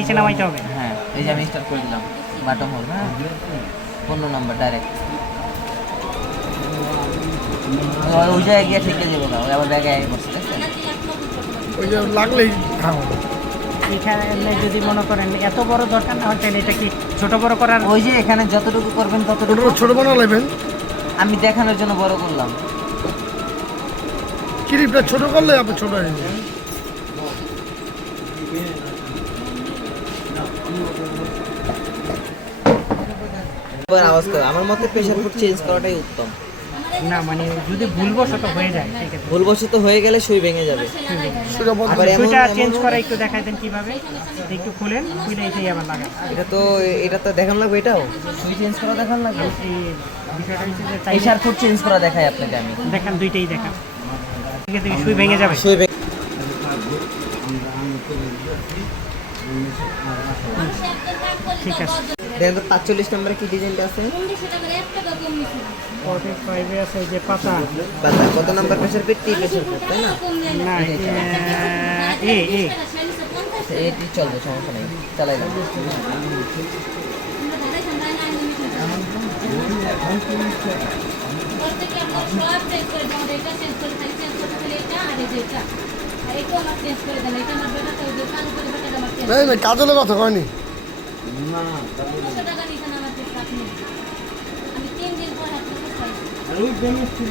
নিচে নামাইতে হবে। হ্যাঁ এই যে আমি স্টার্ট করে দিলাম বাটম হোল। হ্যাঁ 15 নম্বর ডাইরেক্ট ওই জায়গায় গিয়ে ঠিক দিয়ে দেবো না, ওই আবার ব্যাগে আগে বসে দেখছেন ওই যে লাগলেই এখানে যদি মনে করেন এত বড় দরকার না হয় তাহলে এটা কি ছোট বড় করার? ওই যে এখানে যতটুকু করবেন ততটুকু। ছোট বানা লাগবেন, আমি দেখানোর জন্য বড় করলাম। ক্লিপটা ছোট করলে আপনি ছোট হয়ে যাবে। আওয়াজ করে আমার মতে প্রেসার ফুড চেঞ্জ করাটাই উত্তম। না মানে যদি ভুলবশত হয়ে যায় ঠিক আছে, ভুলবশত হয়ে গেলে সুই ভেঙে যাবে। আবার সুইটা চেঞ্জ করা একটু দেখাই দেন কিভাবে, একটু খুলেন, খুলে এটাই আবার লাগান। এটা তো দেখান লাগবে, এটাও সুই চেঞ্জ করা দেখান লাগবে। এই বিষয়টা হচ্ছে যে প্রেসার ফুড চেঞ্জ করা দেখাই আপনাকে আমি। দেখান, দুইটাই দেখান। ঠিক আছে, সুই ভেঙে যাবে। সুই ঠিক আছে, দেখেন তো 45 নম্বরে কি ডিজাইনটা আছে? 45 এ আছে যে পাতা। বাতা কত নাম্বার প্রেসার ফিট? টি প্রেসার ফিট তাই না? না এ এটি চলবে, সমস্যা নেই, চালাইলাম। কাজলের কথা কয়নি। মিস্ত্রি